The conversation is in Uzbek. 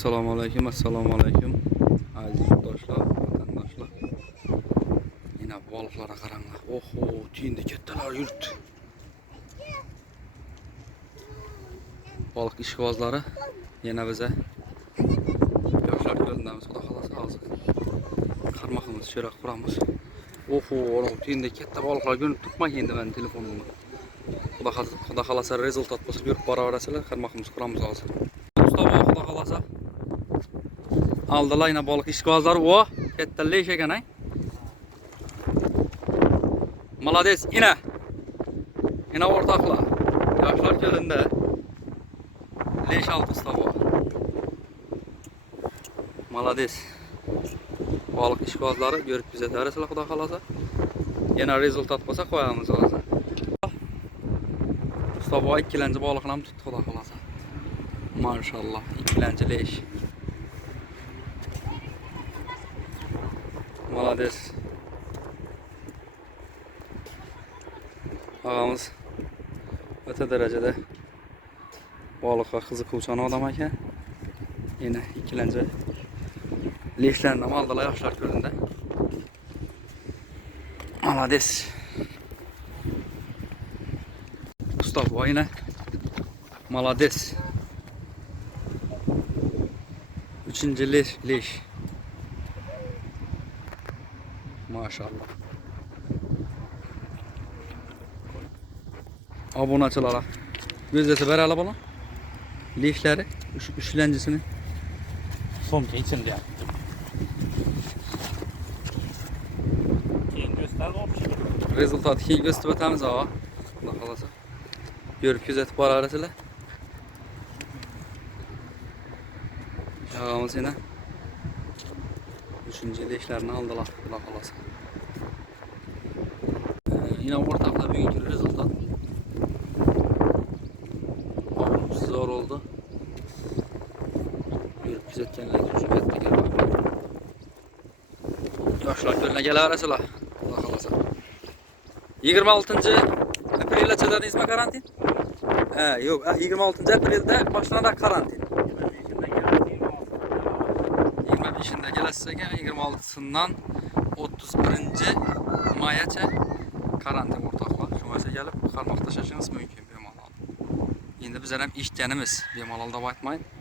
Assalomu alaykum, assalomu alaykum. Aziz yurtdoshlar, vatandoshlar. Yana baliqlarga qaranglar. Oho, tiyinda kattalar yurtdi. Baliq ishqibozlari yana biza yoshlar ko'lindamiz. Xudo xolasa hozir qarmoqimiz sho'roq quramiz. Oho, tiyinda katta baliqlar ko'rinib turibman endi men telefonimda. Xudo xolasa rezultat bo'lsa ko'rib boraverasizlar. Qarmoqimiz quramiz hozir. Mustafa xudo xolasa aldılar yine balık işgazlar o kettiler ekan ay. Malades yine. Yine ortaklar. Yaşlar gölünde. Leş altı usta bu. Malades. Balık işgazları görüp bize deresiyle kuda kalasa. Yine rezultat olsa koyalımız lazım. Usta bu ikilenci balıkla mı tuttu kuda kalasa. Maşallah ikilenci leş. Malades. Ağamız öte derecede balığa kızıkılçan adam ekan. Yine ikilence leşlerinden aldılar yaşlar gölünde. Malades. Mustafa yine malades. Üçüncü leş. Maşallah. Abonaçılara gözlesi ver ala bana. Leşleri, üçlencisini. Son içinde. Keyin göster olmuş. Rezultatı keyin gösterib o'tamiz ağa. Xudo xolasa. Görüp kuzatib boraverasizlar. Ağamız yine üçüncü leşlerini aldılar. Xudo xolasa. Yine ortakla bugünkü rezultat zor oldu. Görüp kuzatganlar uchun katta gap. Yoshlar ko'lina kelaverasizlar. Xudo xolasa. 26 aprelgacha dedingizmi karantin? Yo'q, 26 aprelda boshlanadi karantin. 25'inde kelasiz ekan, 26'sından 31 maygacha karantin o'rtoqlar. Shumasa kelib qarmoq tashlashingiz mumkin bemalol. Endi bizlar ham eshitganimiz bemalol deb aytmayman.